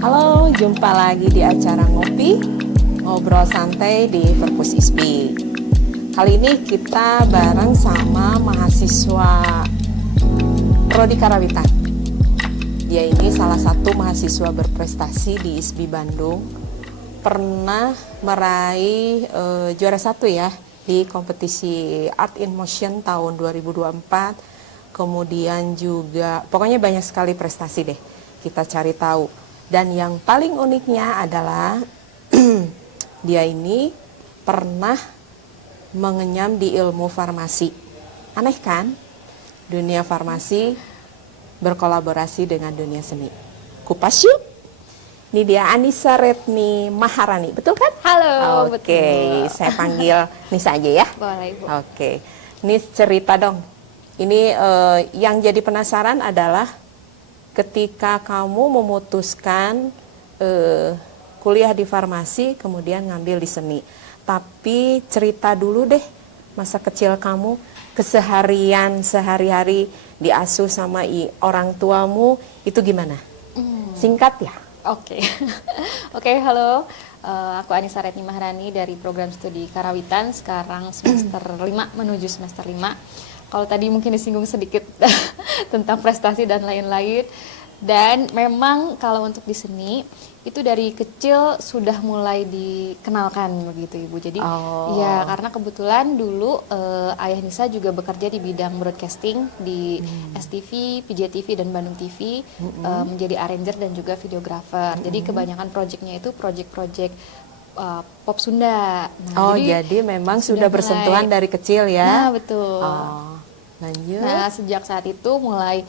Halo, jumpa lagi di acara ngopi, ngobrol santai di Perpus ISPI. Kali ini kita bareng sama mahasiswa Prodi Karawitan. Dia ini salah satu mahasiswa berprestasi di ISPI Bandung. Pernah meraih juara 1 ya di kompetisi Art in Motion tahun 2024. Kemudian juga pokoknya banyak sekali prestasi deh. Kita cari tahu. Dan yang paling uniknya adalah dia ini pernah mengenyam di ilmu farmasi. Aneh kan? Dunia farmasi berkolaborasi dengan dunia seni. Kupas yuk. Ini dia Anissa Retni Maharani. Betul kan? Halo, Oke, betul. saya panggil Nisa aja ya. Boleh, Bu. Oke. Ini cerita dong. Ini yang jadi penasaran adalah ketika kamu memutuskan kuliah di farmasi, kemudian ngambil di seni. Tapi cerita dulu deh masa kecil kamu, keseharian sehari-hari diasuh sama orang tuamu itu gimana? Singkat ya. Oke. Oke, halo. Aku Anissa Retni Maharani dari program studi Karawitan, sekarang semester 5 menuju semester 5. Kalau tadi mungkin disinggung sedikit tentang prestasi dan lain-lain. Dan memang kalau untuk di seni itu dari kecil sudah mulai dikenalkan begitu Ibu. Jadi ya karena kebetulan dulu ayah Nisa juga bekerja di bidang broadcasting di STV, PJTV dan Bandung TV, menjadi arranger dan juga videographer. Jadi kebanyakan proyeknya itu proyek-proyek pop Sunda. Nah, jadi memang sudah bersentuhan dari kecil ya. Nah, betul. Lanjut. Nah, sejak saat itu mulai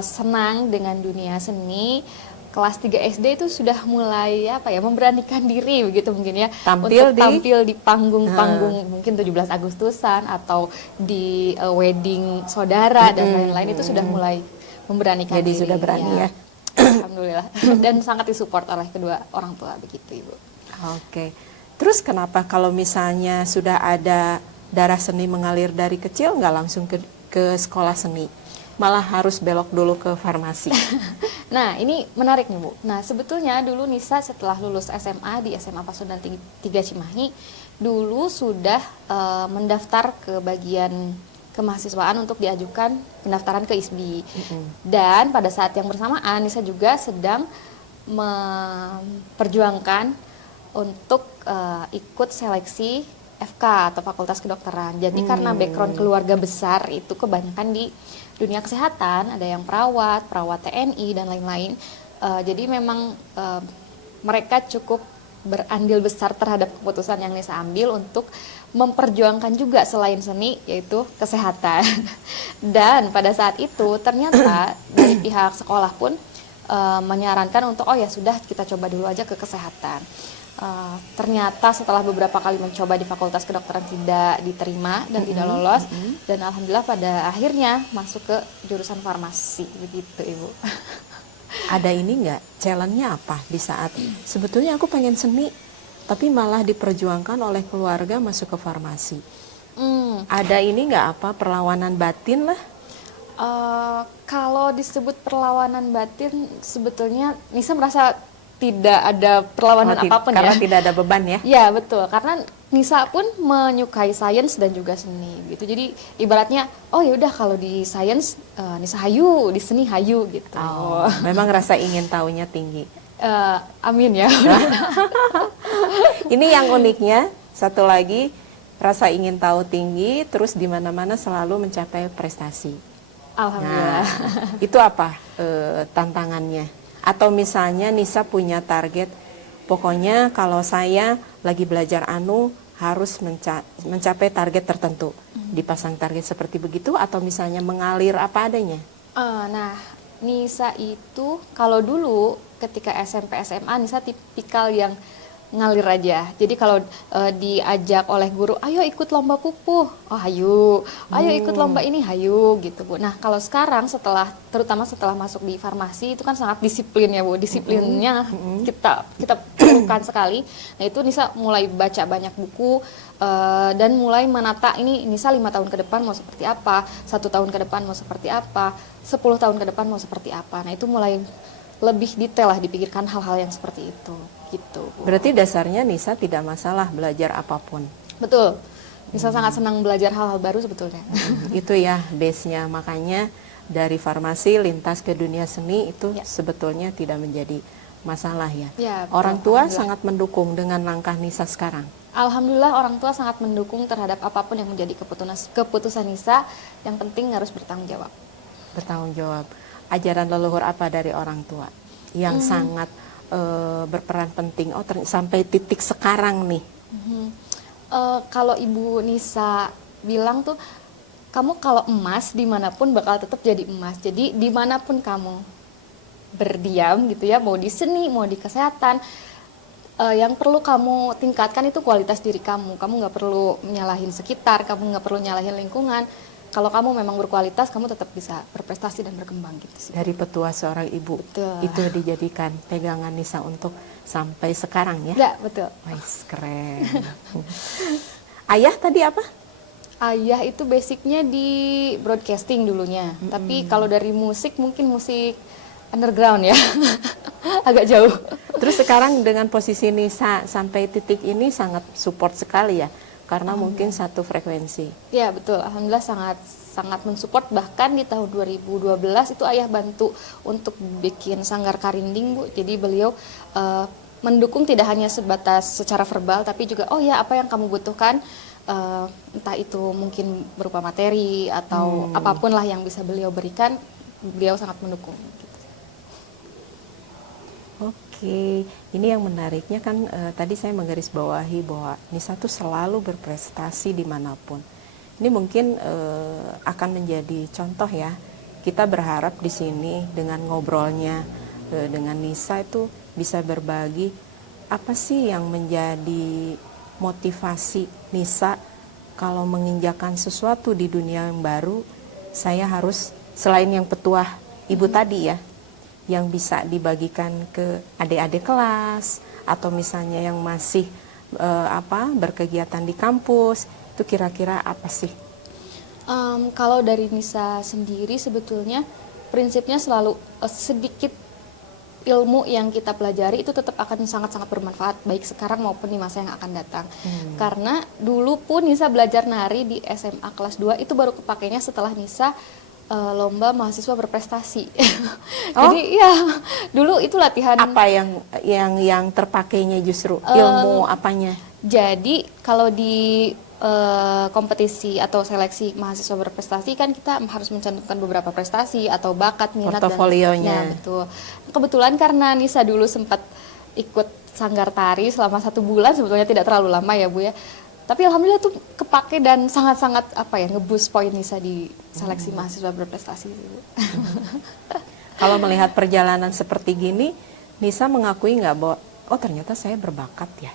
senang dengan dunia seni. Kelas 3 SD itu sudah mulai memberanikan diri begitu mungkin ya, tampil di panggung-panggung mungkin 17 Agustusan atau di wedding saudara dan lain-lain, itu sudah mulai memberanikan Jadi diri. Sudah berani ya. Alhamdulillah. Dan sangat disupport oleh kedua orang tua begitu Ibu. Oke. Terus kenapa kalau misalnya sudah ada darah seni mengalir dari kecil nggak langsung ke sekolah seni? Malah harus belok dulu ke farmasi. Nah, ini menarik nih Bu. Nah, sebetulnya dulu Nisa setelah lulus SMA di SMA Pasundan 3 Cimahi, dulu sudah mendaftar ke bagian kemahasiswaan untuk diajukan pendaftaran ke ISBI. Dan pada saat yang bersamaan Nisa juga sedang memperjuangkan untuk ikut seleksi FK atau Fakultas Kedokteran. Jadi karena background keluarga besar itu kebanyakan di dunia kesehatan, ada yang perawat TNI dan lain-lain. Jadi memang mereka cukup berandil besar terhadap keputusan yang Nisa ambil untuk memperjuangkan juga selain seni, yaitu kesehatan. Dan pada saat itu ternyata dari pihak sekolah pun menyarankan untuk ya sudah kita coba dulu aja ke kesehatan. Ternyata setelah beberapa kali mencoba di Fakultas Kedokteran tidak diterima dan tidak lolos, dan alhamdulillah pada akhirnya masuk ke jurusan farmasi begitu Ibu. Ada ini nggak, challenge-nya apa di saat sebetulnya aku pengen seni tapi malah diperjuangkan oleh keluarga masuk ke farmasi? Ada ini nggak, perlawanan batin lah? Kalau disebut perlawanan batin, sebetulnya Nisa merasa tidak ada perlawanan apapun karena ya. tidak ada beban ya. Ya betul, karena Nisa pun menyukai sains dan juga seni gitu. Jadi ibaratnya ya udah kalau di sains Nisa hayu, di seni hayu gitu. Memang rasa ingin tahunya tinggi. Amin ya. Ini yang uniknya, satu lagi rasa ingin tahu tinggi, terus di mana-mana selalu mencapai prestasi. Alhamdulillah. Nah, itu apa tantangannya? Atau misalnya Nisa punya target, pokoknya kalau saya lagi belajar harus mencapai target tertentu. Dipasang target seperti begitu atau misalnya mengalir apa adanya? Nah, Nisa itu kalau dulu ketika SMP SMA Nisa tipikal yang ngalir aja. Jadi kalau diajak oleh guru, ayo ikut lomba pupuh, hayu, ayo ikut lomba ini, hayu gitu Bu. Nah kalau sekarang terutama setelah masuk di farmasi itu kan sangat disiplin ya Bu, disiplinnya kita perlukan sekali. Nah itu Nisa mulai baca banyak buku dan mulai menata ini Nisa 5 tahun ke depan mau seperti apa, 1 tahun ke depan mau seperti apa, 10 tahun ke depan mau seperti apa. Nah itu mulai lebih detail lah dipikirkan hal-hal yang seperti itu gitu. Berarti dasarnya Nisa tidak masalah belajar apapun. Betul. Nisa sangat senang belajar hal-hal baru sebetulnya. Itu ya base-nya, makanya dari farmasi lintas ke dunia seni itu Ya. sebetulnya tidak menjadi masalah ya. Ya, betul. Orang tua Alhamdulillah. sangat mendukung dengan langkah Nisa sekarang. Alhamdulillah orang tua sangat mendukung terhadap apapun yang menjadi keputusan Nisa, yang penting harus bertanggung jawab. Bertanggung jawab. Ajaran leluhur apa dari orang tua yang sangat berperan penting sampai titik sekarang nih? Kalau Ibu Nisa bilang tuh, kamu kalau emas dimanapun bakal tetap jadi emas. Jadi dimanapun kamu berdiam gitu ya, mau di seni, mau di kesehatan, yang perlu kamu tingkatkan itu kualitas diri kamu. Kamu nggak perlu menyalahin sekitar, kamu nggak perlu nyalahin lingkungan. Kalau kamu memang berkualitas, kamu tetap bisa berprestasi dan berkembang gitu sih. Dari petua seorang ibu, Betul. itu dijadikan pegangan Nisa untuk sampai sekarang ya? Ya, betul. Wais, keren. Ayah tadi apa? Ayah itu basicnya di broadcasting dulunya. Tapi kalau dari musik, mungkin musik underground ya. Agak jauh. Terus sekarang dengan posisi Nisa sampai titik ini sangat support sekali ya, karena mungkin satu frekuensi. Ya betul, alhamdulillah sangat mensupport. Bahkan di tahun 2012 itu ayah bantu untuk bikin Sanggar Karinding, Bu. Jadi beliau mendukung tidak hanya sebatas secara verbal, tapi juga oh ya apa yang kamu butuhkan, entah itu mungkin berupa materi atau apapun lah yang bisa beliau berikan, beliau sangat mendukung. Oke, ini yang menariknya kan tadi saya menggarisbawahi bahwa Nisa tuh selalu berprestasi dimanapun. Ini mungkin akan menjadi contoh ya. Kita berharap di sini dengan ngobrolnya dengan Nisa itu bisa berbagi apa sih yang menjadi motivasi Nisa kalau menginjakan sesuatu di dunia yang baru. Saya harus selain yang petuah ibu tadi ya, yang bisa dibagikan ke adik-adik kelas atau misalnya yang masih berkegiatan di kampus, itu kira-kira apa sih? Kalau dari Nisa sendiri sebetulnya prinsipnya selalu sedikit ilmu yang kita pelajari itu tetap akan sangat-sangat bermanfaat baik sekarang maupun di masa yang akan datang. Karena dulu pun Nisa belajar nari di SMA kelas 2 itu baru kepakainya setelah Nisa lomba mahasiswa berprestasi. Oh? Jadi ya dulu itu latihan. Apa yang terpakainya justru ilmu apanya? Jadi kalau di kompetisi atau seleksi mahasiswa berprestasi kan kita harus mencantumkan beberapa prestasi atau bakat, minat Portofolionya. dan betul. Kebetulan karena Nisa dulu sempat ikut sanggar tari selama 1 bulan, sebetulnya tidak terlalu lama ya Bu ya. Tapi alhamdulillah tuh kepake dan sangat-sangat nge-boost poin Nisa di seleksi mahasiswa berprestasi Bu. Kalau melihat perjalanan seperti gini, Nisa mengakui nggak bahwa oh ternyata saya berbakat ya?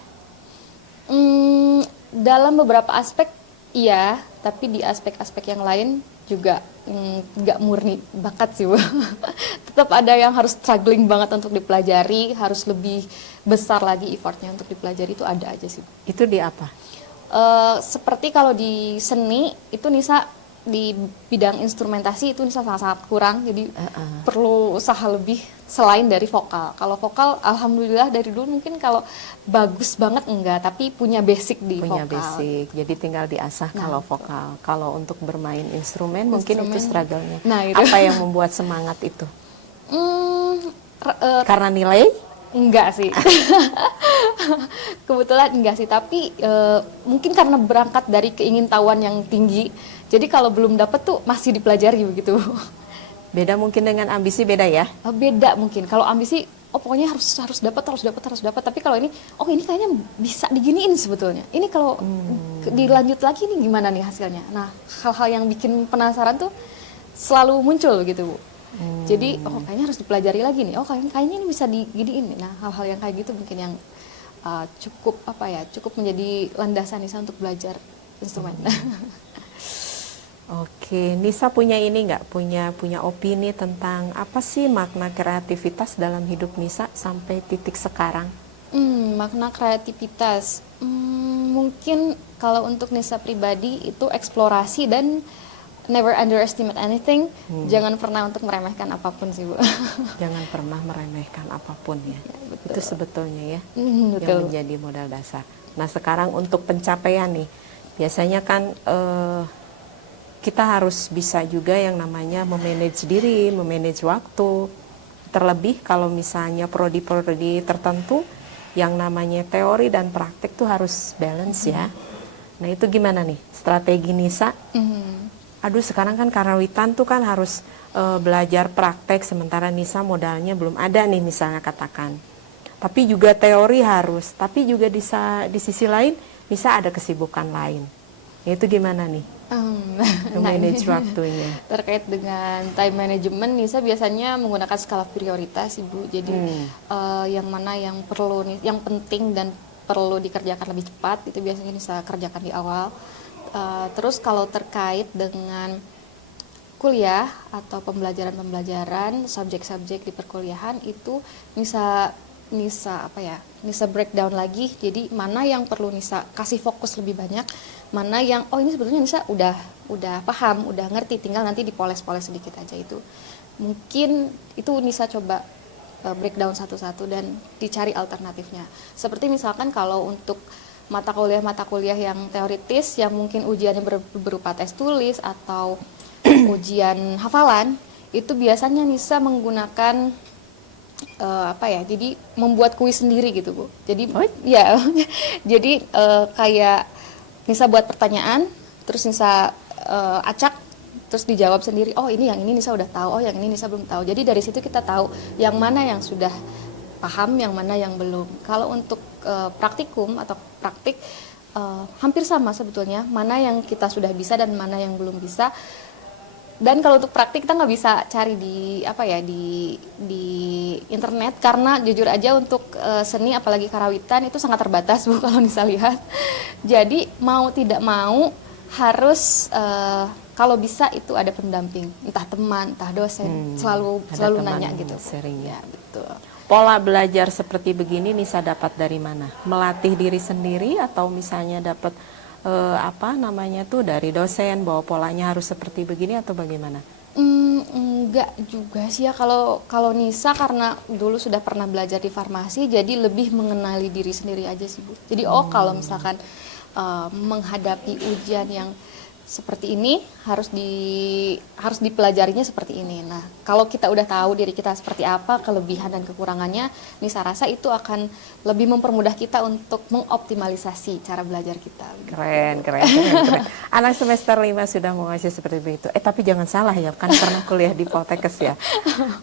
Dalam beberapa aspek iya, tapi di aspek-aspek yang lain juga nggak murni bakat sih Bu. Tetap ada yang harus struggling banget untuk dipelajari, harus lebih besar lagi effortnya untuk dipelajari, itu ada aja sih Bu. Itu di apa? Seperti kalau di seni itu Nisa di bidang instrumentasi itu Nisa sangat-sangat kurang, jadi perlu usaha lebih selain dari vokal. Kalau vokal alhamdulillah dari dulu mungkin kalau bagus banget enggak, tapi punya basic di Punya vokal. basic, jadi tinggal diasah Nah, kalau betul. vokal. Kalau untuk bermain instrumen mungkin itu struggle-nya. Nah, itu. Apa yang membuat semangat itu? R- Karena nilai? Enggak sih. Kebetulan enggak sih, tapi mungkin karena berangkat dari keingintahuan yang tinggi. Jadi kalau belum dapat tuh masih dipelajari begitu. Beda mungkin dengan ambisi, beda ya? Beda mungkin. Kalau ambisi pokoknya harus dapat. Tapi kalau ini ini kayaknya bisa diginiin sebetulnya. Ini kalau dilanjut lagi nih gimana nih hasilnya. Nah, hal-hal yang bikin penasaran tuh selalu muncul gitu, Bu. Jadi kayaknya harus dipelajari lagi nih. Kayaknya ini bisa diginiin nih. Nah, hal-hal yang kayak gitu mungkin yang cukup menjadi landasan Nisa untuk belajar instrumen. Oke, Nisa punya ini nggak? Punya opini tentang apa sih makna kreativitas dalam hidup Nisa sampai titik sekarang? Makna kreativitas, mungkin kalau untuk Nisa pribadi itu eksplorasi dan never underestimate anything. Jangan pernah untuk meremehkan apapun sih, Bu. Jangan pernah meremehkan apapun ya. Betul. Itu sebetulnya ya Betul. yang menjadi modal dasar. Nah sekarang untuk pencapaian nih, biasanya kan kita harus bisa juga yang namanya memanage diri, memanage waktu. Terlebih kalau misalnya prodi-prodi tertentu yang namanya teori dan praktik tuh harus balance ya. Nah itu gimana nih strategi Nisa? Aduh sekarang kan karawitan tuh kan harus belajar praktek, sementara Nisa modalnya belum ada nih misalnya katakan. Tapi juga teori harus, tapi juga di sisi lain Nisa ada kesibukan lain. Itu gimana nih? Manage waktunya. Terkait dengan time management, Nisa biasanya menggunakan skala prioritas, Ibu. Jadi yang mana yang perlu, yang penting dan perlu dikerjakan lebih cepat, itu biasanya Nisa kerjakan di awal. Terus kalau terkait dengan kuliah atau pembelajaran subjek-subjek di perkuliahan itu Nisa breakdown lagi. Jadi mana yang perlu Nisa kasih fokus lebih banyak, mana yang ini sebetulnya Nisa udah paham, udah ngerti, tinggal nanti dipoles-poles sedikit aja. Itu mungkin itu Nisa coba breakdown satu-satu dan dicari alternatifnya. Seperti misalkan kalau untuk mata kuliah yang teoritis yang mungkin ujiannya berupa tes tulis atau ujian hafalan, itu biasanya Nisa menggunakan jadi membuat kuis sendiri gitu, Bu. Jadi ya jadi kayak Nisa buat pertanyaan, terus Nisa acak, terus dijawab sendiri. Oh ini yang ini Nisa udah tahu, oh yang ini Nisa belum tahu. Jadi dari situ kita tahu yang mana yang sudah paham, yang mana yang belum. Kalau untuk praktikum atau praktik hampir sama sebetulnya, mana yang kita sudah bisa dan mana yang belum bisa. Dan kalau untuk praktik kita nggak bisa cari di internet, karena jujur aja untuk seni apalagi karawitan itu sangat terbatas, Bu, kalau bisa lihat. Jadi mau tidak mau harus kalau bisa itu ada pendamping, entah teman, entah dosen, selalu nanya gitu. Sering ya, betul. Pola belajar seperti begini Nisa dapat dari mana? Melatih diri sendiri atau misalnya dapat dari dosen bahwa polanya harus seperti begini atau bagaimana? Enggak juga sih ya, kalau Nisa karena dulu sudah pernah belajar di farmasi, jadi lebih mengenali diri sendiri aja sih, Bu. Jadi kalau misalkan menghadapi ujian yang seperti ini harus dipelajarinya seperti ini. Nah, kalau kita udah tahu diri kita seperti apa, kelebihan dan kekurangannya, Nisa rasa itu akan lebih mempermudah kita untuk mengoptimalisasi cara belajar kita. Keren. Anak semester 5 sudah menguasai seperti itu. Tapi jangan salah ya, kan pernah kuliah di Poltekkes ya.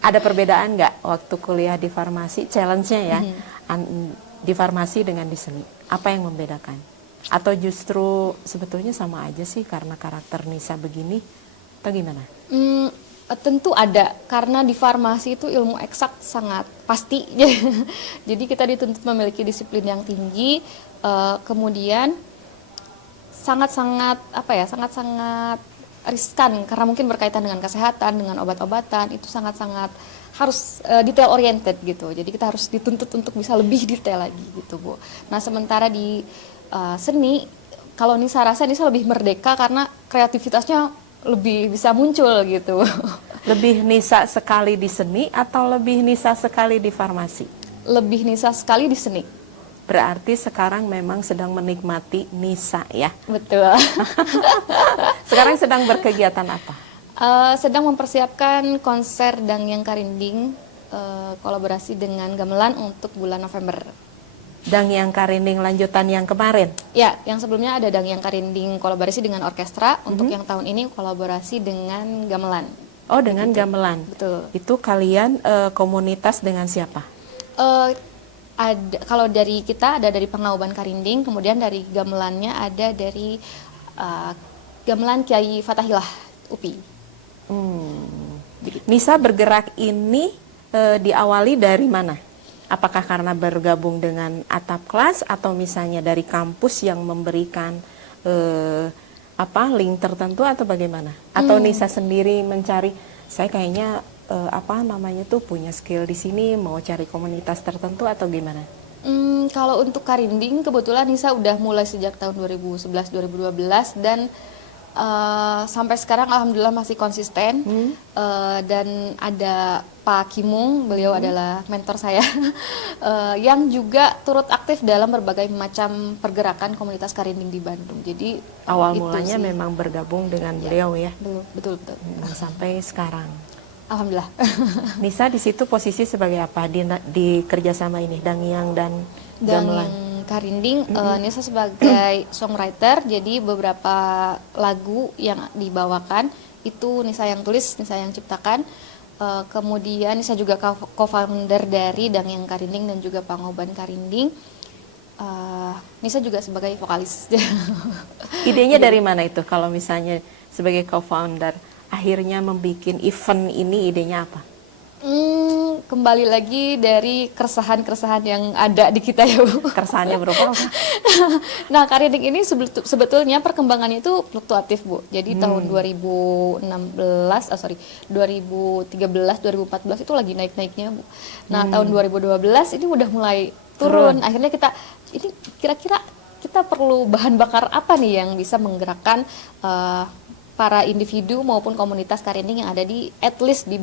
Ada perbedaan nggak waktu kuliah di farmasi, challenge-nya ya, di farmasi dengan di seni? Apa yang membedakan? Atau justru sebetulnya sama aja sih karena karakter Nisa begini, atau gimana? Tentu ada, karena di farmasi itu ilmu eksak sangat pasti. Jadi kita dituntut memiliki disiplin yang tinggi, kemudian sangat-sangat riskan karena mungkin berkaitan dengan kesehatan, dengan obat-obatan, itu sangat-sangat harus detail oriented gitu. Jadi kita harus dituntut untuk bisa lebih detail lagi gitu, Bu. Nah, sementara di seni, kalau Nisa rasa Nisa lebih merdeka karena kreativitasnya lebih bisa muncul gitu. Lebih Nisa sekali di seni atau lebih Nisa sekali di farmasi? Lebih Nisa sekali di seni. Berarti sekarang memang sedang menikmati Nisa ya? Betul. Sekarang sedang berkegiatan apa? Sedang mempersiapkan konser Dangyang Karinding, kolaborasi dengan gamelan untuk bulan November. Dangyang Karinding lanjutan yang kemarin? Ya, yang sebelumnya ada Dangyang Karinding kolaborasi dengan orkestra, untuk yang tahun ini kolaborasi dengan gamelan. Oh, dengan gamelan. Betul. Itu kalian komunitas dengan siapa? Kalau dari kita ada dari Pangauban Karinding, kemudian dari gamelannya ada dari gamelan Kiai Fatahillah UPI. Nisa bergerak ini diawali dari mana? Apakah karena bergabung dengan atap kelas atau misalnya dari kampus yang memberikan link tertentu atau bagaimana? Atau Nisa sendiri mencari, saya kayaknya punya skill di sini, mau cari komunitas tertentu atau gimana? Kalau untuk Karinding kebetulan Nisa udah mulai sejak tahun 2011-2012 dan Sampai sekarang alhamdulillah masih konsisten. Dan ada Pak Kimung, beliau adalah mentor saya yang juga turut aktif dalam berbagai macam pergerakan komunitas karinding di Bandung. Jadi Awal itu mulanya sih. memang bergabung dengan beliau ya. Betul. Sampai sekarang. Alhamdulillah. Nisa di situ posisi sebagai apa di kerjasama ini, Dangyang dan Gamelan? Yang karinding, Nisa sebagai songwriter, jadi beberapa lagu yang dibawakan itu Nisa yang tulis, Nisa yang ciptakan. Kemudian Nisa juga co-founder dari Dangyang Karinding dan juga Pangoban Karinding. Nisa juga sebagai vokalis. Idenya dari mana itu kalau misalnya sebagai co-founder akhirnya membuat event ini, idenya apa? Kembali lagi dari keresahan-keresahan yang ada di kita ya Bu. Keresahannya berupa apa? Nah, karinding ini sebetulnya perkembangannya itu fluktuatif Bu. Jadi tahun 2013, 2014 itu lagi naik-naiknya Bu. Nah, tahun 2012 ini udah mulai turun. Akhirnya ini kira-kira kita perlu bahan bakar apa nih yang bisa menggerakkan para individu maupun komunitas karinding yang ada di at least di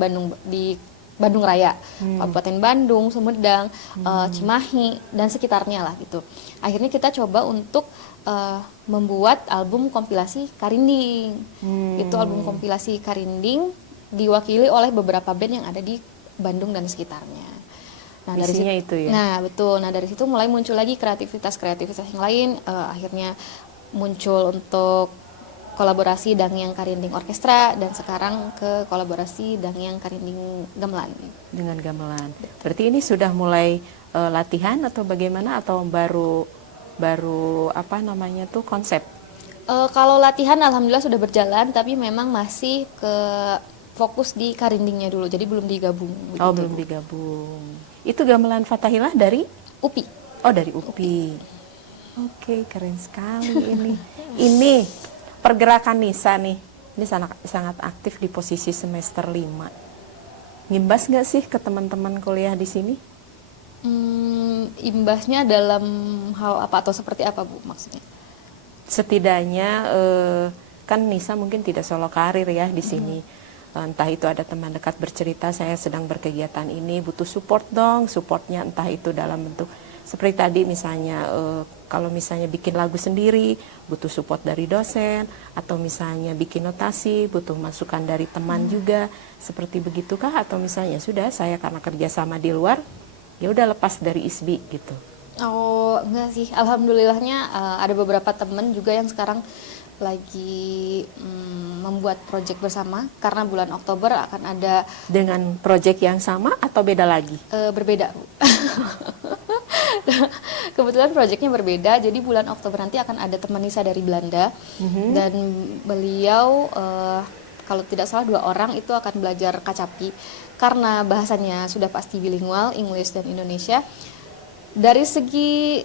Bandung Raya, Kabupaten Bandung, Sumedang, Cimahi dan sekitarnya lah gitu. Akhirnya kita coba untuk membuat album kompilasi karinding. Itu album kompilasi karinding diwakili oleh beberapa band yang ada di Bandung dan sekitarnya. Nah, dari situ itu ya. Nah, betul. Nah, dari situ mulai muncul lagi kreativitas yang lain, akhirnya muncul untuk kolaborasi Dangyang Karinding Orkestra dan sekarang ke kolaborasi Dangyang Karinding Gamelan. Dengan gamelan. Berarti ini sudah mulai latihan atau bagaimana, atau baru apa namanya tuh konsep? Kalau latihan alhamdulillah sudah berjalan, tapi memang masih fokus di karindingnya dulu. Jadi belum digabung. Oh, belum digabung. Itu gamelan Fathahilah dari UPI. Oh, dari UPI. Oke, keren sekali ini. Ini pergerakan Nisa nih, ini sangat aktif di posisi semester 5. Ngimbas nggak sih ke teman-teman kuliah di sini? Imbasnya dalam hal apa atau seperti apa Bu maksudnya? Setidaknya kan Nisa mungkin tidak solo karir ya di sini. Entah itu ada teman dekat bercerita, saya sedang berkegiatan ini, butuh support dong. Supportnya entah itu dalam bentuk seperti tadi misalnya kalau misalnya bikin lagu sendiri butuh support dari dosen, atau misalnya bikin notasi butuh masukan dari teman juga, seperti begitukah? Atau misalnya sudah saya karena kerjasama di luar ya udah lepas dari ISBI gitu? Oh enggak sih, alhamdulillahnya ada beberapa teman juga yang sekarang lagi membuat proyek bersama, karena bulan Oktober akan ada. Dengan proyek yang sama atau beda lagi? Berbeda Bu. Kebetulan proyeknya berbeda, jadi bulan Oktober nanti akan ada teman Nisa dari Belanda, dan beliau kalau tidak salah 2 orang itu akan belajar kacapi, karena bahasanya sudah pasti bilingual, English dan Indonesia. Dari segi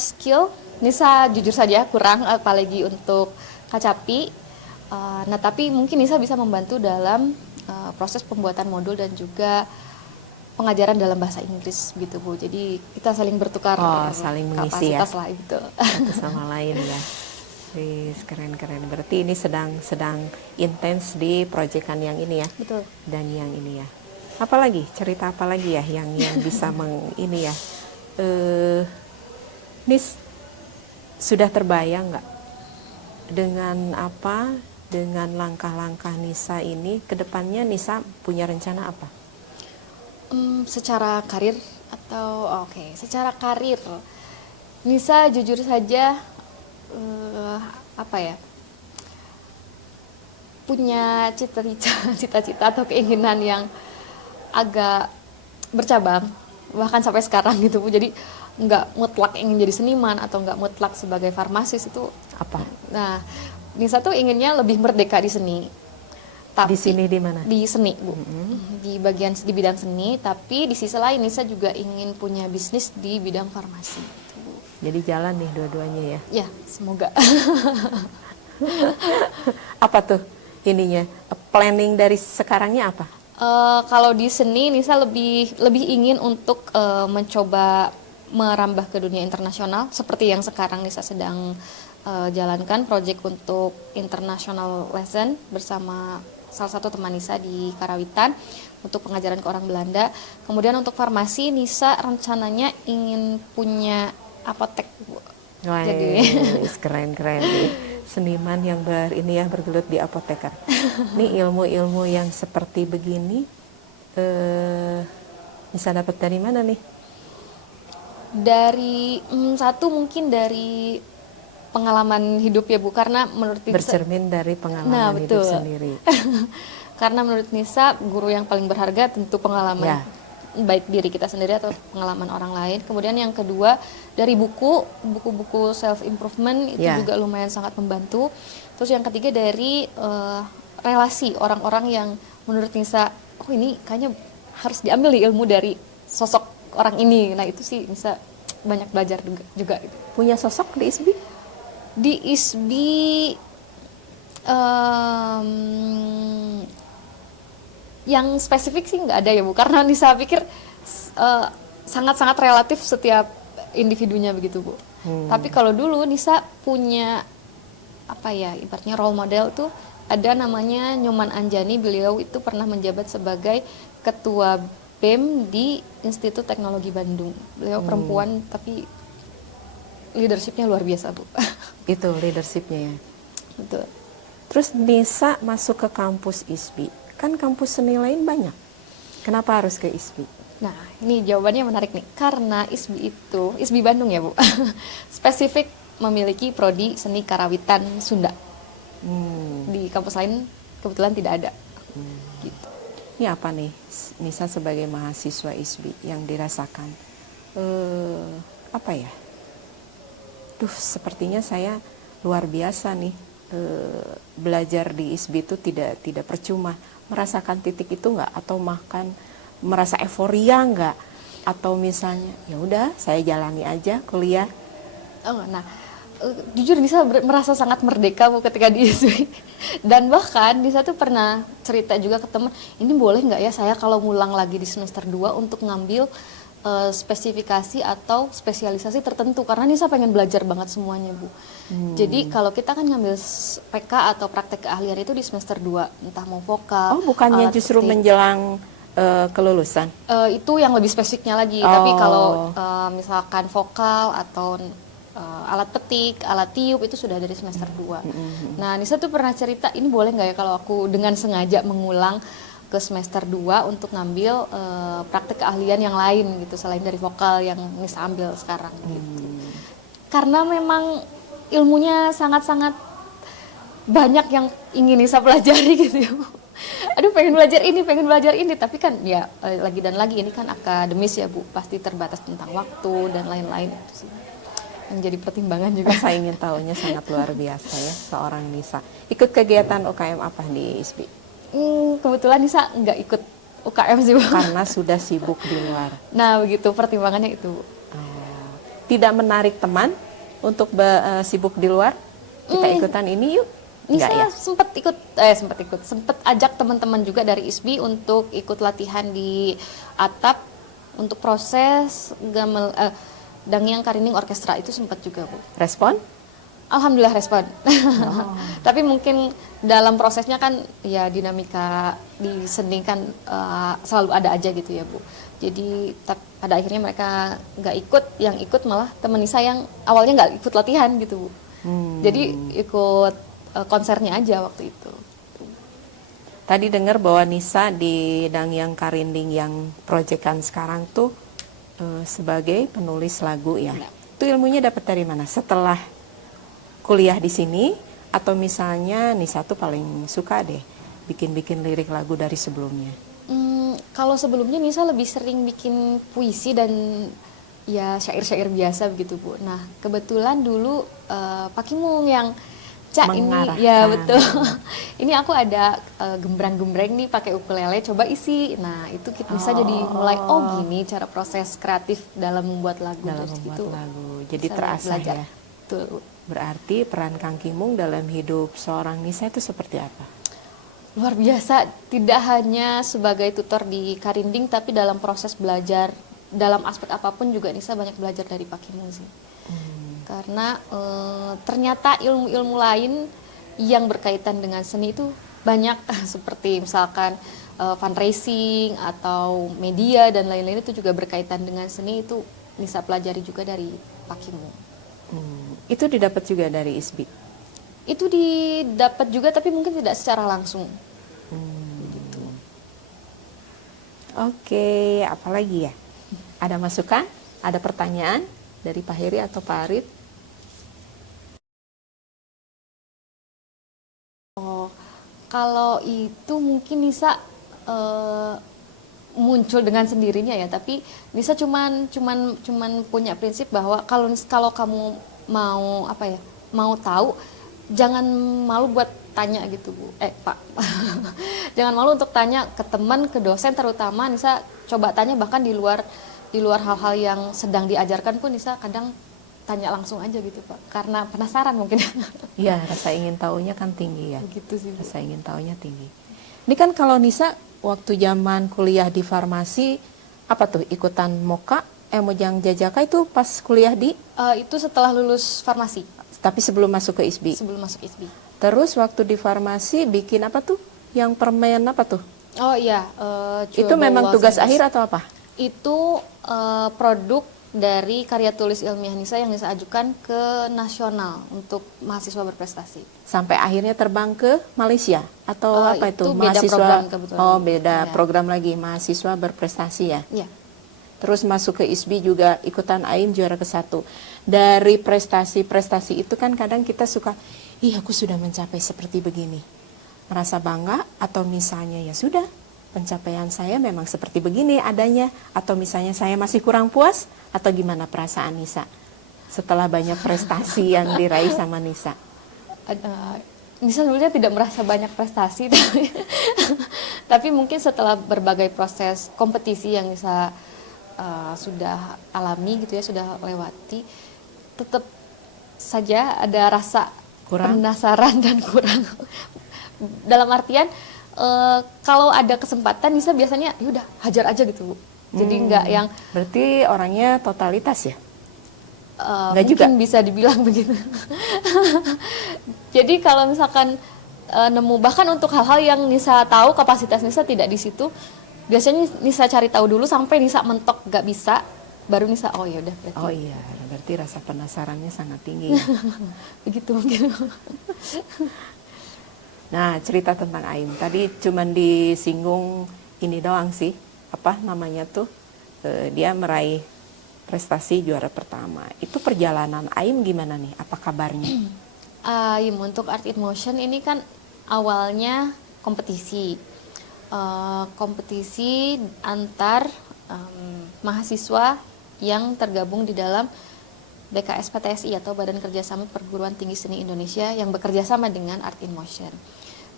skill, Nisa jujur saja kurang, apalagi untuk kacapi. Nah, tapi mungkin Nisa bisa membantu dalam proses pembuatan modul dan juga pengajaran dalam bahasa Inggris gitu Bu. Jadi kita saling bertukar saling mengisi kapasitas ya, lah gitu. satu sama lain ya. Keren. Berarti ini sedang intens di proyekan yang ini ya. Betul. Dan yang ini ya. Apalagi cerita apa lagi ya yang bisa ini ya. Nis, sudah terbayang nggak dengan langkah-langkah Nisa ini, kedepannya Nisa punya rencana apa? Secara karir atau secara karir, Nisa jujur saja punya cita-cita atau keinginan yang agak bercabang bahkan sampai sekarang gitu Bu. Jadi nggak mutlak ingin jadi seniman atau nggak mutlak sebagai farmasis itu apa. Nah, Nisa tuh inginnya lebih merdeka di seni. Di sini di mana? Di seni Bu. Di bidang seni, tapi di sisi lain Nisa juga ingin punya bisnis di bidang farmasi gitu, Bu. Jadi jalan nih dua-duanya ya. Ya, semoga. Apa tuh ininya? Planning dari sekarangnya apa? Kalau di seni Nisa lebih ingin untuk mencoba merambah ke dunia internasional seperti yang sekarang Nisa sedang jalankan project untuk international lesson bersama salah satu teman Nisa di Karawitan untuk pengajaran ke orang Belanda. Kemudian untuk farmasi, Nisa rencananya ingin punya apotek, Bu. Wah, Jadi keren-keren nih. Seniman yang bergelut di apoteker. Nih ilmu-ilmu yang seperti begini bisa dapat dari mana nih? dari satu mungkin dari pengalaman hidup ya Bu, karena menurut Nisa, Bercermin dari nah pengalaman hidup betul. sendiri. Karena menurut Nisa, guru yang paling berharga tentu pengalaman, Ya. baik diri kita sendiri atau pengalaman orang lain. Kemudian yang kedua dari buku-buku self improvement itu Ya. juga lumayan sangat membantu. Terus yang ketiga dari relasi orang-orang yang menurut Nisa, oh ini kayaknya harus diambil nih ilmu dari sosok orang ini. Nah itu sih Nisa banyak belajar juga gitu. Punya sosok di ISBI? Di ISBI yang spesifik sih nggak ada ya Bu, karena Nisa pikir sangat-sangat relatif setiap individunya begitu Bu. Tapi kalau dulu Nisa punya apa ya, ibaratnya role model tuh ada namanya Nyoman Anjani. Beliau itu pernah menjabat sebagai ketua BEM di Institut Teknologi Bandung. Beliau perempuan tapi leadershipnya luar biasa Bu. Itu leadershipnya ya. Betul. Terus Nisa masuk ke kampus ISBI. Kan kampus seni lain banyak. Kenapa harus ke ISBI? Nah, ini jawabannya menarik nih. Karena ISBI itu, ISBI Bandung ya Bu, spesifik memiliki prodi seni karawitan Sunda. Di kampus lain kebetulan tidak ada. Gitu. Ini apa nih Nisa sebagai mahasiswa ISBI yang dirasakan? Apa ya? Duh, sepertinya saya luar biasa nih. Belajar di ISBI itu tidak percuma. Merasakan titik itu nggak, atau makan merasa euforia nggak, atau misalnya ya udah saya jalani aja kuliah. Nah, jujur Nisa merasa sangat merdeka Bu ketika di ISBI. Dan bahkan Nisa tuh pernah cerita juga ke teman, ini boleh nggak ya saya kalau ngulang lagi di semester 2 untuk ngambil spesifikasi atau spesialisasi tertentu, karena Nisa pengen belajar banget semuanya Bu. Jadi kalau kita kan ngambil PK atau praktek keahlian itu di semester 2, entah mau vokal. Oh, bukannya alat justru petik. menjelang kelulusan? Itu yang lebih spesifiknya lagi. Tapi kalau misalkan vokal atau alat petik, alat tiup itu sudah dari semester 2. Nah, Nisa tuh pernah cerita, ini boleh nggak ya kalau aku dengan sengaja mengulang ke semester 2 untuk ngambil praktek keahlian yang lain gitu, selain dari vokal yang Nisa ambil sekarang gitu. Karena memang ilmunya sangat-sangat banyak yang ingin Nisa pelajari gitu ya. Aduh, pengen belajar ini, tapi kan ya lagi dan lagi ini kan akademis ya Bu, pasti terbatas tentang waktu dan lain-lain, itu sih yang jadi pertimbangan juga. Saya ingin tahunya sangat luar biasa ya seorang Nisa. Ikut kegiatan UKM apa di ISBI? Kebetulan Nisa nggak ikut UKM sih Bu. Karena sudah sibuk di luar. Nah begitu pertimbangannya itu Bu. Tidak menarik teman untuk sibuk di luar? Kita ikutan ini yuk. Nisa Enggak ya? sempat ajak teman-teman juga dari ISBI untuk ikut latihan di atap untuk proses Dangyang Karining Orkestra, itu sempat juga Bu. Respon? Alhamdulillah respon. Tapi mungkin dalam prosesnya kan ya dinamika di seni kan selalu ada aja gitu ya Bu. Jadi pada akhirnya mereka nggak ikut, yang ikut malah teman Nisa yang awalnya nggak ikut latihan gitu Bu. Jadi ikut konsernya aja waktu itu. Tadi dengar bahwa Nisa di Dangyang Karining yang proyekan sekarang tuh sebagai penulis lagu ya. Itu ilmunya dapat dari mana? Setelah kuliah di sini, atau misalnya Nisa tuh paling suka deh bikin-bikin lirik lagu dari sebelumnya? Kalau sebelumnya Nisa lebih sering bikin puisi dan ya syair-syair biasa begitu Bu. Nah kebetulan dulu Pak Kimung yang ini ya betul. Ini aku ada gembrang-gembreng nih pakai ukulele, coba isi. Nah itu Nisa jadi mulai gini cara proses kreatif dalam membuat lagu. Jadi terasa ya. Betul. Berarti peran Kang Kimung dalam hidup seorang Nisa itu seperti apa? Luar biasa, tidak hanya sebagai tutor di Karinding, tapi dalam proses belajar, dalam aspek apapun juga Nisa banyak belajar dari Pak Kimung sih. karena ternyata ilmu-ilmu lain yang berkaitan dengan seni itu banyak seperti misalkan fundraising atau media dan lain-lain itu juga berkaitan dengan seni, itu Nisa pelajari juga dari Pak Kimu. Itu didapat juga dari ISBI? Itu didapat juga tapi mungkin tidak secara langsung. Gitu. Oke, apalagi ya? Ada masukan? Ada pertanyaan dari Pak Heri atau Pak Arif? Kalau itu mungkin Nisa muncul dengan sendirinya ya, tapi Nisa cuman punya prinsip bahwa kalau kamu mau apa ya, mau tahu, jangan malu buat tanya gitu Bu. Pak. Jangan malu untuk tanya ke teman, ke dosen terutama. Nisa coba tanya bahkan di luar hal-hal yang sedang diajarkan pun Nisa kadang tanya langsung aja gitu Pak, karena penasaran mungkin. Iya, rasa ingin tahunya kan tinggi ya. Gitu sih Bu. Rasa ingin tahunya tinggi. Ini kan kalau Nisa waktu zaman kuliah di farmasi, apa tuh ikutan MOKA, Mojang Jajaka itu pas kuliah di? Itu setelah lulus farmasi, Tapi sebelum masuk ke ISBI. sebelum masuk ISBI. Terus waktu di farmasi bikin apa tuh? Yang permen apa tuh? Oh iya, Itu memang tugas akhir atau apa? Itu produk dari karya tulis ilmiah Nisa yang Nisa ajukan ke nasional untuk mahasiswa berprestasi. Sampai akhirnya terbang ke Malaysia atau apa itu? Itu beda program kebetulan. Oh, beda Ya. program lagi, mahasiswa berprestasi ya. Iya. Terus masuk ke ISBI juga ikutan AIM juara ke-1. Dari prestasi-prestasi itu kan kadang kita suka, ih aku sudah mencapai seperti begini. Merasa bangga atau misalnya ya sudah, pencapaian saya memang seperti begini adanya. Atau misalnya saya masih kurang puas, atau gimana perasaan Nisa setelah banyak prestasi yang diraih sama Nisa? Nisa sebenarnya tidak merasa banyak prestasi, tapi mungkin setelah berbagai proses kompetisi yang Nisa sudah alami gitu ya, sudah lewati, tetap saja ada rasa penasaran dan kurang. Dalam artian kalau ada kesempatan Nisa biasanya yaudah hajar aja gitu Bu. Jadi nggak yang berarti orangnya totalitas ya? mungkin juga bisa dibilang begitu. Jadi kalau misalkan nemu bahkan untuk hal-hal yang Nisa tahu kapasitas Nisa tidak di situ, biasanya Nisa cari tahu dulu sampai Nisa mentok nggak bisa, baru Nisa oh ya udah berarti. Oh iya, berarti rasa penasarannya sangat tinggi ya. Begitu mungkin. Nah, cerita tentang AIM tadi cuman disinggung ini doang sih, apa namanya tuh, dia meraih prestasi juara pertama. Itu perjalanan AIM gimana nih? Apa kabarnya? AIM untuk Art in Motion ini kan awalnya kompetisi, kompetisi antar mahasiswa yang tergabung di dalam BKS PTSI atau Badan Kerjasama Perguruan Tinggi Seni Indonesia yang bekerja sama dengan Art in Motion.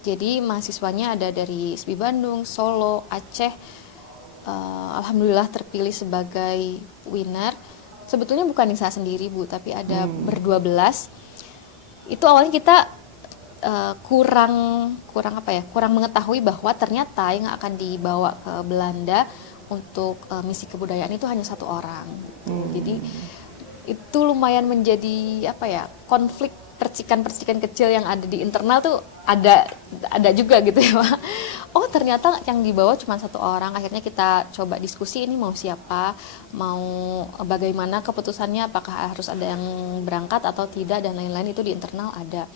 Jadi mahasiswanya ada dari ISBI Bandung, Solo, Aceh. Alhamdulillah terpilih sebagai winner. Sebetulnya bukan Nisa sendiri Bu, tapi ada ber-12. Itu awalnya kita kurang apa ya? Kurang mengetahui bahwa ternyata yang akan dibawa ke Belanda untuk misi kebudayaan itu hanya 1 orang. Jadi itu lumayan menjadi apa ya? Konflik, percikan-percikan kecil yang ada di internal tuh ada juga gitu ya Pak. Oh ternyata yang dibawa cuma 1 orang. Akhirnya kita coba diskusi ini mau siapa, mau bagaimana keputusannya, apakah harus ada yang berangkat atau tidak dan lain-lain, itu di internal ada.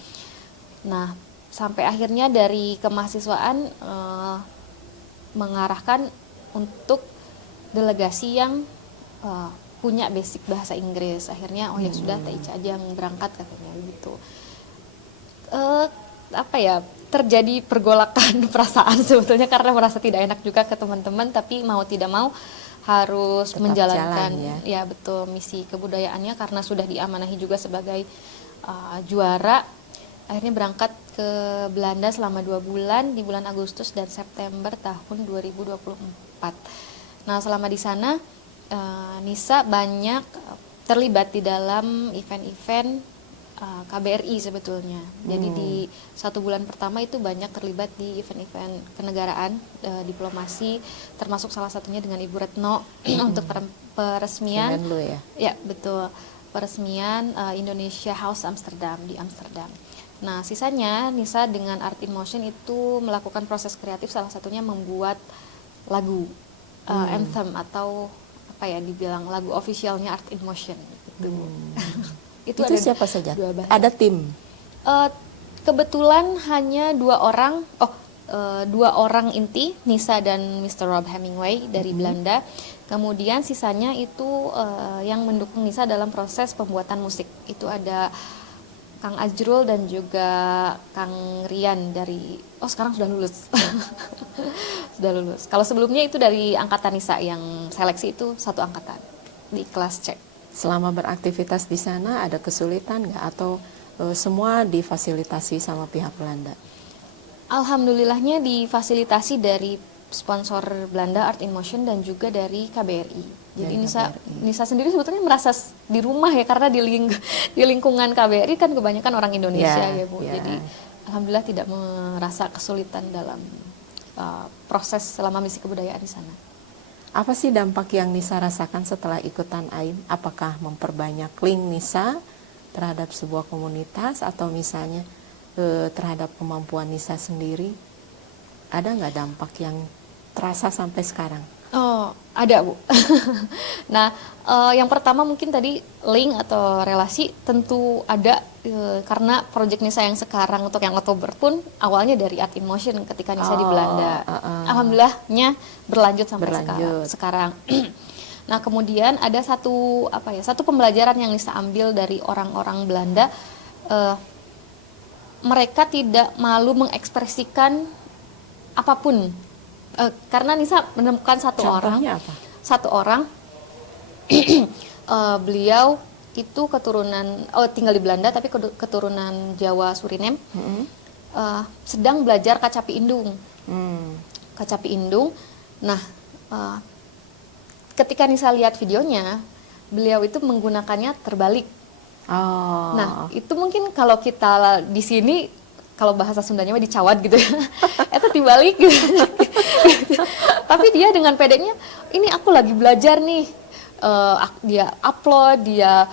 Nah sampai akhirnya dari kemahasiswaan mengarahkan untuk delegasi yang punya basic bahasa Inggris. Akhirnya oh ya sudah Teh Ica aja yang berangkat katanya gitu. Apa ya, terjadi pergolakan perasaan sebetulnya karena merasa tidak enak juga ke teman-teman, tapi mau tidak mau harus tetap menjalankan jalan, ya betul misi kebudayaannya karena sudah diamanahi juga sebagai juara. Akhirnya berangkat ke Belanda selama 2 bulan di bulan Agustus dan September tahun 2024. Nah selama di sana Nisa banyak terlibat di dalam event-event KBRI sebetulnya. Jadi di 1 bulan pertama itu banyak terlibat di event-event kenegaraan, diplomasi, termasuk salah satunya dengan Ibu Retno untuk peresmian. Kemenlu ya? Ya betul. peresmian Indonesia House Amsterdam di Amsterdam. Nah, sisanya Nisa dengan Art in Motion itu melakukan proses kreatif, salah satunya membuat lagu anthem atau apa ya dibilang lagu officialnya Art in Motion gitu. Itu siapa saja? Ada tim. Kebetulan hanya dua orang inti, Nisa dan Mr. Rob Hemingway dari Belanda. Kemudian sisanya itu yang mendukung Nisa dalam proses pembuatan musik. Itu ada Kang Ajrul dan juga Kang Rian dari sekarang sudah lulus. Sudah lulus. Kalau sebelumnya itu dari angkatan Nisa yang seleksi itu satu angkatan di kelas C. Selama beraktivitas di sana ada kesulitan nggak atau semua difasilitasi sama pihak Belanda? Alhamdulillahnya difasilitasi dari sponsor Belanda Art in Motion dan juga dari KBRI. Jadi Nisa sendiri sebetulnya merasa di rumah ya, karena di lingkungan KBRI kan kebanyakan orang Indonesia ya Bu. Jadi alhamdulillah tidak merasa kesulitan dalam proses selama misi kebudayaan di sana. Apa sih dampak yang Nisa rasakan setelah ikutan AIM? Apakah memperbanyak link Nisa terhadap sebuah komunitas atau misalnya terhadap kemampuan Nisa sendiri? Ada nggak dampak yang terasa sampai sekarang? Oh, ada Bu. Nah, yang pertama mungkin tadi link atau relasi tentu ada karena proyek Nisa yang sekarang untuk yang Oktober pun awalnya dari Art in Motion ketika Nisa di Belanda. Alhamdulillahnya berlanjut sampai sekarang. Nah, kemudian ada satu pembelajaran yang Nisa ambil dari orang-orang Belanda. Mereka tidak malu mengekspresikan apapun. Karena Nisa menemukan Contohnya satu orang beliau itu keturunan tinggal di Belanda tapi keturunan Jawa Suriname, sedang belajar kacapi indung. Kacapi indung. Nah, ketika Nisa lihat videonya, beliau itu menggunakannya terbalik. Nah, itu mungkin kalau kita di sini, kalau bahasa Sundanya mah dicawat gitu ya. Itu dibalik gitu. Tapi dia dengan pedenya, ini aku lagi belajar nih. Dia upload, dia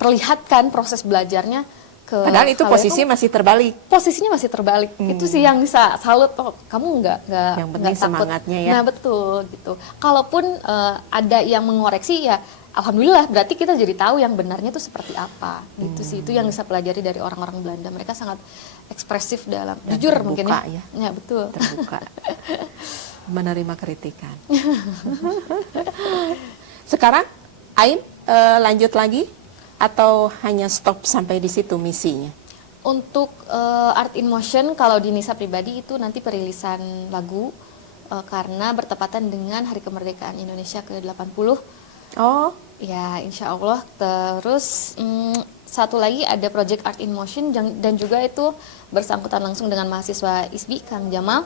perlihatkan proses belajarnya ke padahal itu posisi masih terbalik. Posisinya masih terbalik. Itu sih yang bisa salut. Kamu nggak yang penting takut. Semangatnya ya. Nah, betul gitu. Kalaupun ada yang mengoreksi ya alhamdulillah, berarti kita jadi tahu yang benarnya itu seperti apa. Gitu sih, itu yang bisa pelajari dari orang-orang Belanda. Mereka sangat ekspresif dalam, dan jujur terbuka, mungkin ya. Ya, betul. Terbuka. Menerima kritikan. Sekarang AIM lanjut lagi atau hanya stop sampai di situ misinya? Untuk Art in Motion, kalau di Nisa pribadi itu nanti perilisan lagu karena bertepatan dengan Hari Kemerdekaan Indonesia ke-80. Oh, ya insya Allah. Terus satu lagi ada Project Art in Motion dan juga itu bersangkutan langsung dengan mahasiswa ISBI Kang Jamal.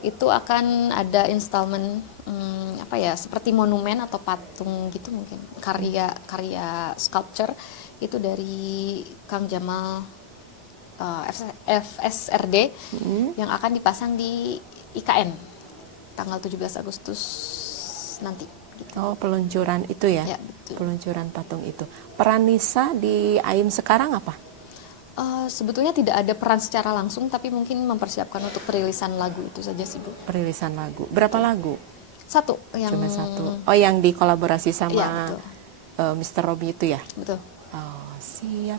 Itu akan ada installment seperti monumen atau patung gitu mungkin, karya sculpture itu dari Kang Jamal FSRD yang akan dipasang di IKN tanggal 17 Agustus nanti. Gitu. Oh, peluncuran itu ya? Ya, peluncuran patung itu. Peran Nisa di AIM sekarang apa? Sebetulnya tidak ada peran secara langsung, tapi mungkin mempersiapkan untuk perilisan lagu itu saja sih Bu. Perilisan lagu. Berapa lagu? Satu. Cuma satu. Oh, yang dikolaborasi sama Mr. Robi itu ya? Betul. Oh, siap.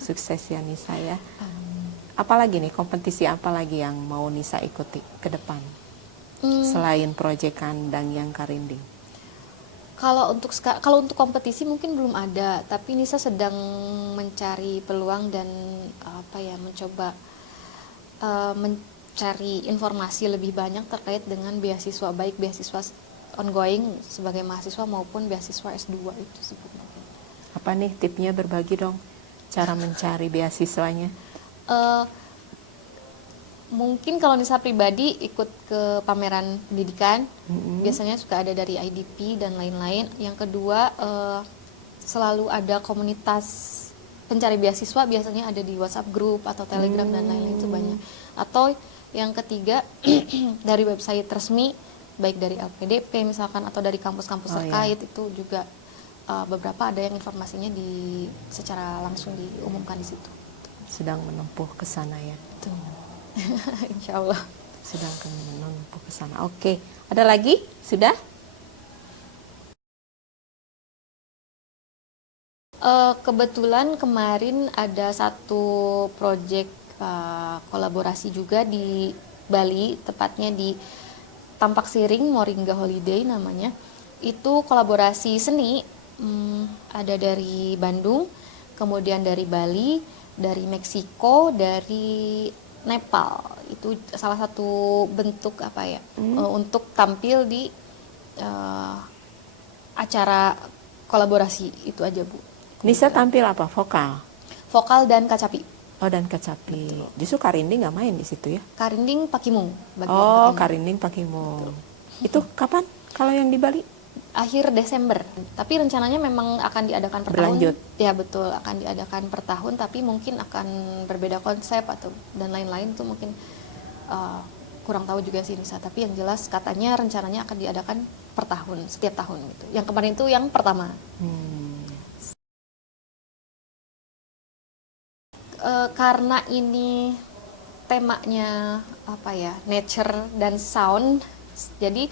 Sukses ya Nisa ya. Apalagi nih, kompetisi apa lagi yang mau Nisa ikuti ke depan? Selain proyek Kandang yang Karinding. Kalau untuk kompetisi mungkin belum ada, tapi Nisa sedang mencari peluang dan mencoba mencari informasi lebih banyak terkait dengan beasiswa, baik beasiswa ongoing sebagai mahasiswa maupun beasiswa S2 itu sebetulnya. Apa nih tipnya, berbagi dong cara mencari beasiswanya? Mungkin kalau Nisa pribadi ikut ke pameran pendidikan, biasanya suka ada dari IDP dan lain-lain. Yang kedua, selalu ada komunitas pencari beasiswa, biasanya ada di WhatsApp group atau Telegram dan lain-lain, itu banyak. Atau yang ketiga, dari website resmi, baik dari LPDP misalkan atau dari kampus-kampus terkait, itu juga beberapa ada yang informasinya secara langsung diumumkan di situ. Sedang menempuh ke sana ya. Tuh. Insya Allah. Sedang menempuh ke sana. Oke, ada lagi? Sudah? Kebetulan kemarin ada satu proyek kolaborasi juga di Bali, tepatnya di Tampak Siring Moringa Holiday namanya. Itu kolaborasi seni, ada dari Bandung, kemudian dari Bali, dari Meksiko, dari Nepal. Itu salah satu bentuk untuk tampil di acara kolaborasi itu aja, Bu. Nisa tampil apa? Vokal? Vokal dan kacapi. Oh, dan kecapi. Justru Karinding nggak main di situ ya? Karinding Pakimung. Oh, Karinding Pakimung. Itu kapan kalau yang di Bali? Akhir Desember. Tapi rencananya memang akan diadakan per Berlanjut. tahun. Ya betul, akan diadakan per tahun, tapi mungkin akan berbeda konsep dan lain-lain itu mungkin kurang tahu juga sih Nisa. Tapi yang jelas katanya rencananya akan diadakan per tahun, setiap tahun gitu. Yang kemarin itu yang pertama. Karena ini temanya nature dan sound, jadi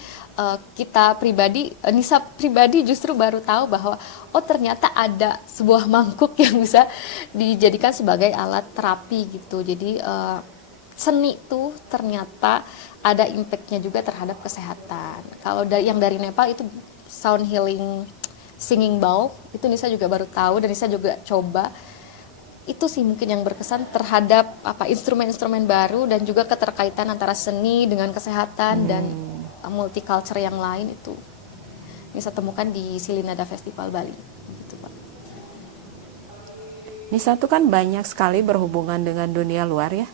kita pribadi, Nisa pribadi justru baru tahu bahwa ternyata ada sebuah mangkuk yang bisa dijadikan sebagai alat terapi gitu. Jadi seni tuh ternyata ada impactnya juga terhadap kesehatan. Kalau yang dari Nepal itu sound healing singing bowl, itu Nisa juga baru tahu dan Nisa juga coba. Itu sih mungkin yang berkesan terhadap instrumen-instrumen baru dan juga keterkaitan antara seni dengan kesehatan dan multicultural yang lain itu bisa temukan di Silinada Festival Bali gitu, Pak. Nisa tuh kan banyak sekali berhubungan dengan dunia luar ya.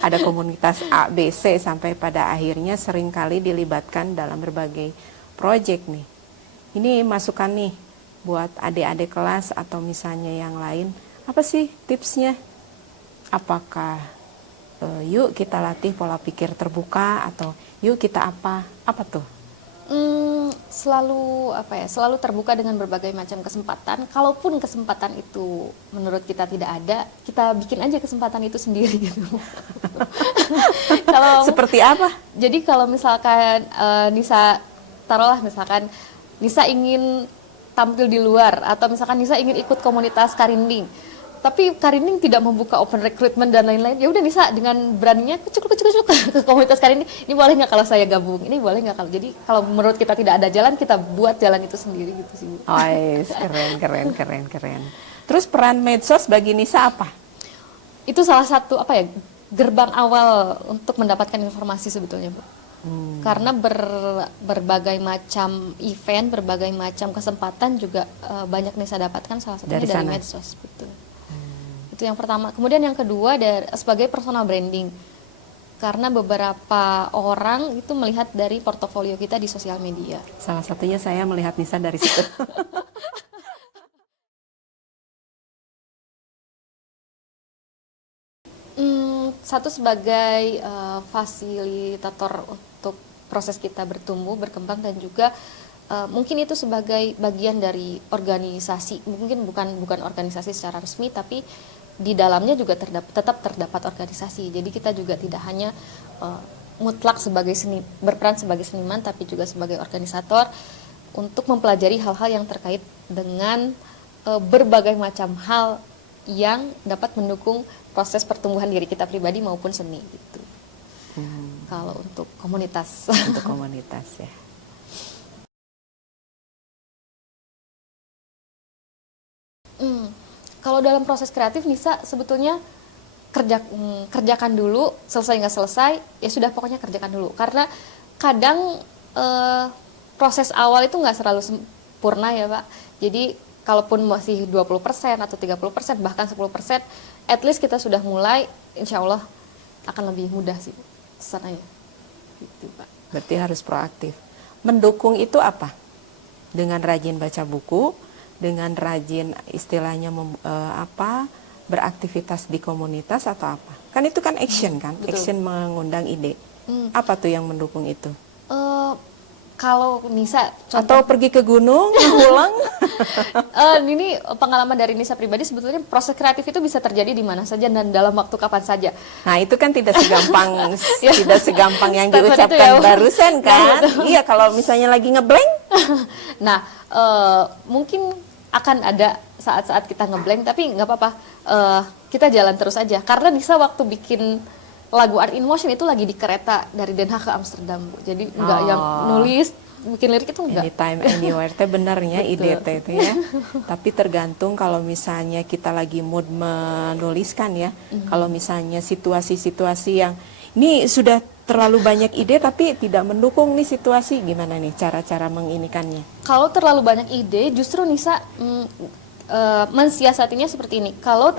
Ada komunitas A, B, C sampai pada akhirnya seringkali dilibatkan dalam berbagai proyek nih. Ini masukan nih buat adik-adik kelas atau misalnya yang lain, apa sih tipsnya? Apakah yuk kita latih pola pikir terbuka atau yuk kita apa tuh? Selalu terbuka dengan berbagai macam kesempatan. Kalaupun kesempatan itu menurut kita tidak ada, kita bikin aja kesempatan itu sendiri gitu. Seperti apa? Jadi kalau misalkan Nisa taruhlah misalkan Nisa ingin tampil di luar atau misalkan Nisa ingin ikut komunitas Karinding, tapi Karinding tidak membuka open recruitment dan lain-lain, ya udah Nisa dengan beraninya kucuk ke komunitas Karinding, ini boleh nggak kalau saya gabung, ini boleh nggak kalau, jadi kalau menurut kita tidak ada jalan, kita buat jalan itu sendiri gitu sih, Bu. Keren. Terus peran medsos bagi Nisa apa? Itu salah satu gerbang awal untuk mendapatkan informasi sebetulnya, Bu. Karena berbagai macam event, berbagai macam kesempatan juga banyak Nisa dapatkan, salah satunya dari medsos, betul. Itu yang pertama. Kemudian yang kedua sebagai personal branding, karena beberapa orang itu melihat dari portofolio kita di sosial media. Salah satunya saya melihat Nisa dari situ. Satu sebagai fasilitator untuk proses kita bertumbuh, berkembang, dan juga mungkin itu sebagai bagian dari organisasi, mungkin bukan organisasi secara resmi, tapi di dalamnya juga tetap terdapat organisasi. Jadi kita juga tidak hanya mutlak berperan sebagai seniman, tapi juga sebagai organisator untuk mempelajari hal-hal yang terkait dengan berbagai macam hal yang dapat mendukung proses pertumbuhan diri kita pribadi maupun seni gitu. Kalau untuk komunitas. Untuk komunitas ya. Kalau dalam proses kreatif Nisa sebetulnya kerjakan dulu, selesai nggak selesai ya sudah, pokoknya kerjakan dulu. Karena kadang proses awal itu nggak selalu sempurna ya, Pak. Jadi kalaupun masih 20% atau 30%, bahkan 10%, at least kita sudah mulai, insya Allah akan lebih mudah sih kesananya. Gitu, Pak. Berarti harus proaktif. Mendukung itu apa? Dengan rajin baca buku, dengan rajin istilahnya beraktivitas di komunitas atau apa? Kan itu kan action kan? Betul. Action mengundang ide. Apa tuh yang mendukung itu? Kalau Nisa Atau pergi ke gunung, pulang? ini pengalaman dari Nisa pribadi, sebetulnya proses kreatif itu bisa terjadi di mana saja dan dalam waktu kapan saja. Nah, itu kan tidak segampang Ya. tidak segampang yang Statement itu diucapkan ya. barusan kan. Betul. Iya, kalau misalnya lagi ngeblank, Nah, mungkin akan ada saat-saat kita ngeblank, tapi nggak apa-apa, kita jalan terus aja. Karena Nisa waktu bikin lagu Art in Motion itu lagi di kereta dari Den Haag ke Amsterdam, Bu. Jadi nggak yang nulis, bikin lirik itu enggak. anytime, anywhere, teh benernya Betul. ide teh itu ya. Tapi tergantung kalau misalnya kita lagi mood menuliskan ya. Kalau misalnya situasi-situasi yang ini sudah terlalu banyak ide tapi tidak mendukung nih situasi, gimana nih cara-cara menginikannya? Kalau terlalu banyak ide, justru Nisa mensiasatinya seperti ini. Kalau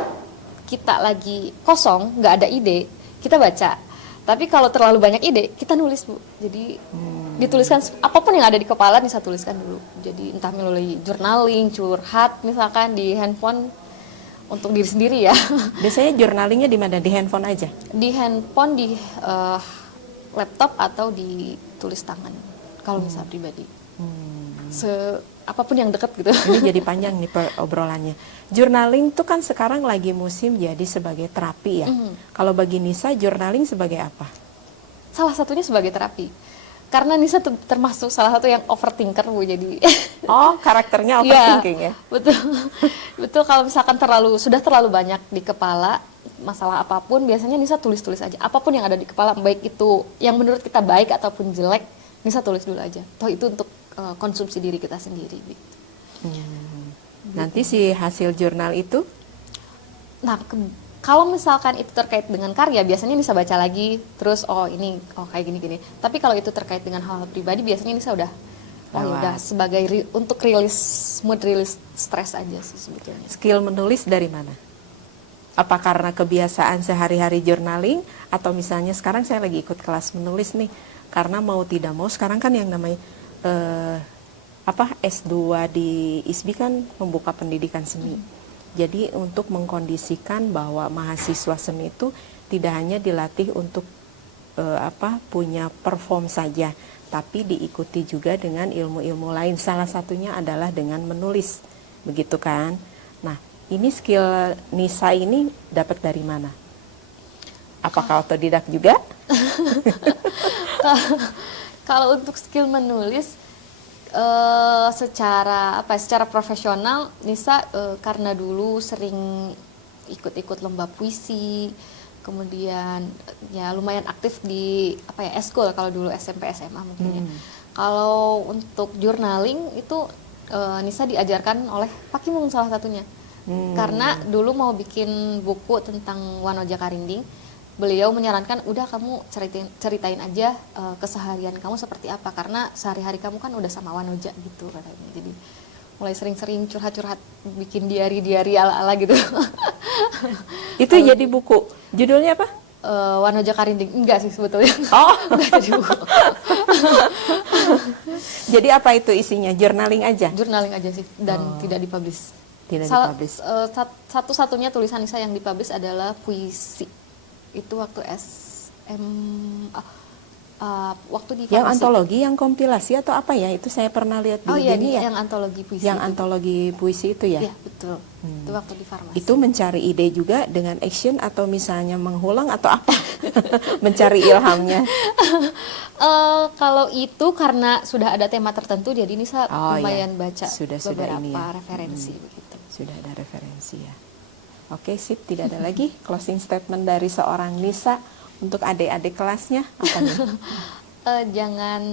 kita lagi kosong, nggak ada ide, kita baca. Tapi kalau terlalu banyak ide, kita nulis, Bu. Jadi dituliskan apapun yang ada di kepala, Nisa tuliskan dulu. Jadi entah melalui journaling, curhat misalkan di handphone untuk diri sendiri ya. Biasanya journalingnya di mana? Di handphone aja? Di handphone, di laptop atau di tulis tangan. Kalau Nisa pribadi. Apapun yang dekat gitu. Ini jadi panjang nih obrolannya. Journaling itu kan sekarang lagi musim jadi sebagai terapi ya. Kalau bagi Nisa, journaling sebagai apa? Salah satunya sebagai terapi. Karena Nisa termasuk salah satu yang overthinker, Bu. Jadi Oh, karakternya overthinking ya? Betul. Betul, kalau misalkan sudah terlalu banyak di kepala masalah apapun, biasanya Nisa tulis-tulis aja. Apapun yang ada di kepala, baik itu yang menurut kita baik ataupun jelek, Nisa tulis dulu aja. Toh itu untuk konsumsi diri kita sendiri. Nanti si hasil jurnal itu? Nah, kalau misalkan itu terkait dengan karya, biasanya Nisa baca lagi, terus kayak gini-gini. Tapi kalau itu terkait dengan hal pribadi, biasanya Nisa udah sebagai untuk mood rilis stres aja sih sebetulnya. Skill menulis dari mana? Apa karena kebiasaan sehari-hari journaling, atau misalnya sekarang saya lagi ikut kelas menulis nih, karena mau tidak mau sekarang kan yang namanya S2 di ISBI kan membuka pendidikan seni. Jadi untuk mengkondisikan bahwa mahasiswa seni itu tidak hanya dilatih untuk punya perform saja, tapi diikuti juga dengan ilmu-ilmu lain. Salah satunya adalah dengan menulis, begitu kan? Nah, ini skill Nisa ini dapat dari mana? Apakah otodidak juga? Kalau untuk skill menulis secara profesional, Nisa karena dulu sering ikut-ikut lomba puisi, kemudian ya lumayan aktif di eskul kalau dulu SMP SMA mungkin ya. Kalau untuk journaling itu Nisa diajarkan oleh Pak Kimung salah satunya. Karena dulu mau bikin buku tentang Wanoja Karinding, beliau menyarankan udah kamu ceritain aja keseharian kamu seperti apa, karena sehari-hari kamu kan udah sama Wanoja gitu katanya. Jadi mulai sering-sering curhat-curhat, bikin diari-diari ala-ala gitu. Itu jadi buku. Judulnya apa? Wanoja Karinding. Enggak sih sebetulnya. Oh, Enggak jadi buku. Jadi apa itu isinya? Journaling aja? Jurnaling aja sih, dan tidak dipublish. Tidak dipublish. Satu-satunya tulisan Nisa yang dipublish adalah puisi. Itu waktu waktu di Yang farmasi. antologi, yang kompilasi atau apa ya? Itu saya pernah lihat di ini ya. Yang antologi puisi. Yang itu. antologi puisi itu ya? Iya, betul. Itu waktu di farmasi. Itu mencari ide juga dengan action atau misalnya menghulang atau apa? Mencari ilhamnya. Kalau itu karena sudah ada tema tertentu, jadi Nisa lumayan baca sudah beberapa ini ya. referensi begitu. Sudah ada referensi ya. Oke, sip, tidak ada lagi closing statement dari seorang Nisa untuk adik-adik kelasnya apa nih? Jangan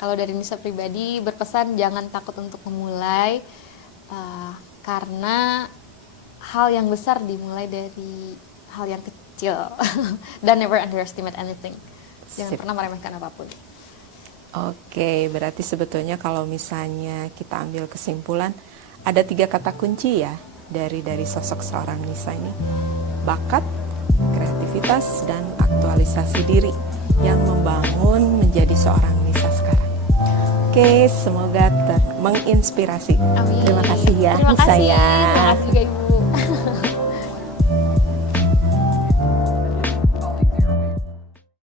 kalau dari Nisa pribadi berpesan jangan takut untuk memulai, karena hal yang besar dimulai dari hal yang kecil. Dan never underestimate anything. Jangan pernah meremehkan apapun. Oke, berarti sebetulnya kalau misalnya kita ambil kesimpulan, ada 3 kata kunci ya dari sosok seorang Nisa ini: bakat, kreativitas, dan aktualisasi diri yang membangun menjadi seorang Nisa sekarang. Oke, semoga menginspirasi. Amin. Terima kasih ya, Terima Nisa kasih. ya. Terima kasih juga Ibu.